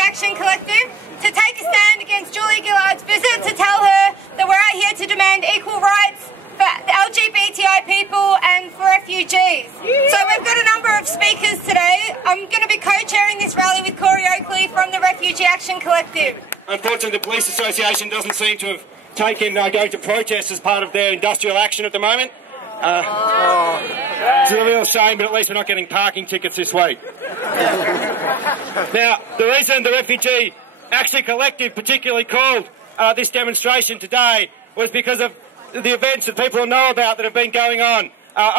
Action Collective to take a stand against Julia Gillard's visit to tell her that we're out here to demand equal rights for LGBTI people and for refugees. So we've got a number of speakers today. I'm going to be co-chairing this rally with Corey Oakley from the Refugee Action Collective. Unfortunately, the Police Association doesn't seem to have taken going to protest as part of their industrial action at the moment. It's a real shame, but at least we're not getting parking tickets this week. Now, the reason the Refugee Action Collective particularly called this demonstration today was because of the events that people know about that have been going on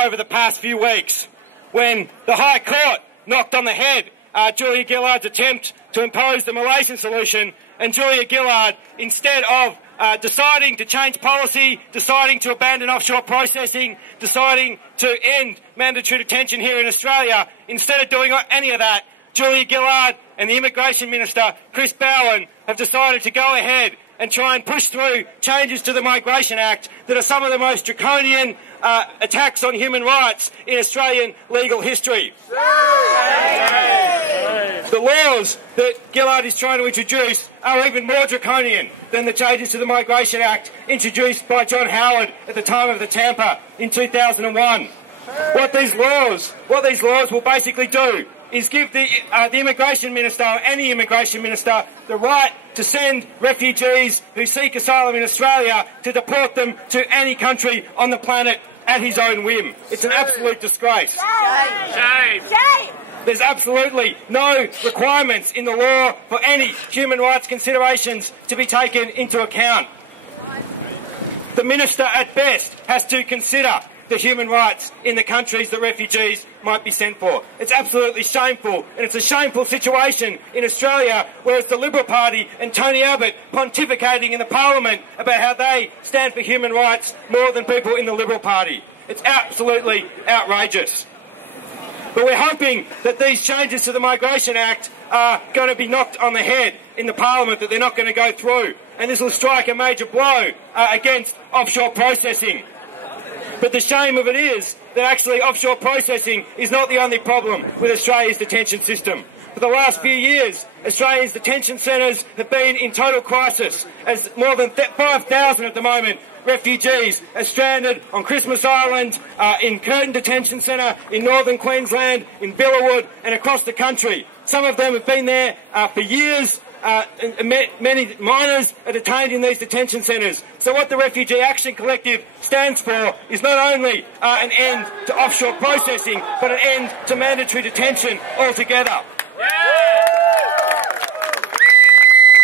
over the past few weeks. When the High Court knocked on the head Julia Gillard's attempt to impose the Malaysian solution, and Julia Gillard, instead of deciding to change policy, deciding to abandon offshore processing, deciding to end mandatory detention here in Australia, instead of doing any of that, Julia Gillard and the Immigration Minister, Chris Bowen, have decided to go ahead and try and push through changes to the Migration Act that are some of the most draconian attacks on human rights in Australian legal history. The laws that Gillard is trying to introduce are even more draconian than the changes to the Migration Act introduced by John Howard at the time of the Tampa in 2001. What these laws will basically do is give the Immigration Minister, or any Immigration Minister, the right to send refugees who seek asylum in Australia to deport them to any country on the planet at his own whim. It's an absolute disgrace. Shame. There's absolutely no requirements in the law for any human rights considerations to be taken into account. The Minister, at best, has to consider the human rights in the countries that refugees might be sent for. It's absolutely shameful, and it's a shameful situation in Australia where it's the Liberal Party and Tony Abbott pontificating in the Parliament about how they stand for human rights more than people in the Liberal Party. It's absolutely outrageous. But we're hoping that these changes to the Migration Act are going to be knocked on the head in the Parliament, that they're not going to go through, and this will strike a major blow against offshore processing. But the shame of it is that actually offshore processing is not the only problem with Australia's detention system. For the last few years, Australia's detention centres have been in total crisis, as more than 5,000 at the moment refugees are stranded on Christmas Island, in Curtin Detention Centre, in northern Queensland, in Billerwood and across the country. Some of them have been there for years. Many minors are detained in these detention centres. So what the Refugee Action Collective stands for is not only an end to offshore processing, but an end to mandatory detention altogether.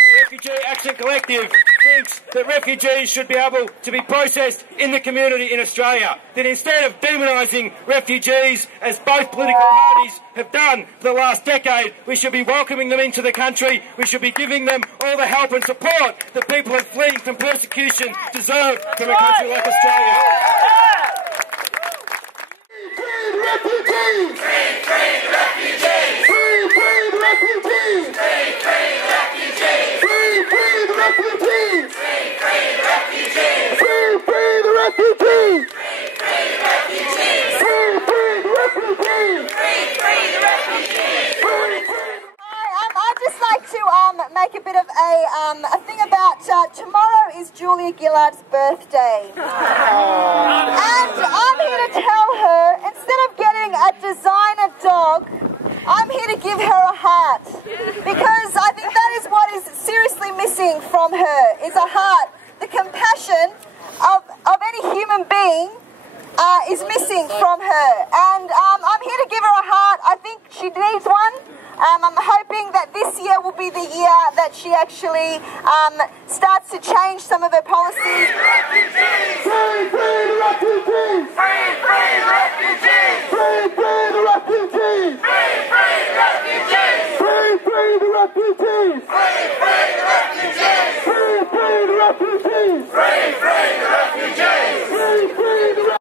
The Refugee Action Collective thinks that refugees should be able to be processed in the community in Australia. That instead of demonising refugees, as both political parties have done for the last decade, we should be welcoming them into the country. We should be giving them all the help and support that people who are fleeing from persecution deserve from a country like Australia. Free refugees! Free refugees! Free refugees! Free refugees! Free refugees! Free refugees! Free the refugees! Free refugees! Free the refugees! Free the refugees! Hi, I'd just like to make a bit of a thing about tomorrow is Julia Gillard's birthday. And I'm here to tell her, instead of getting a designer dog, I'm here to give her a hat. Because I think that is what is seriously missing from her, is a heart. The compassion of any human being is missing from her. And I'm here to give her a heart. I think she needs one. I'm hoping that this year will be the year that she actually starts to change some of her policies. Free refugees! Free refugees! Free refugees! Free refugees! Free refugees! Free refugees! Free refugees! Free refugees! Free refugees!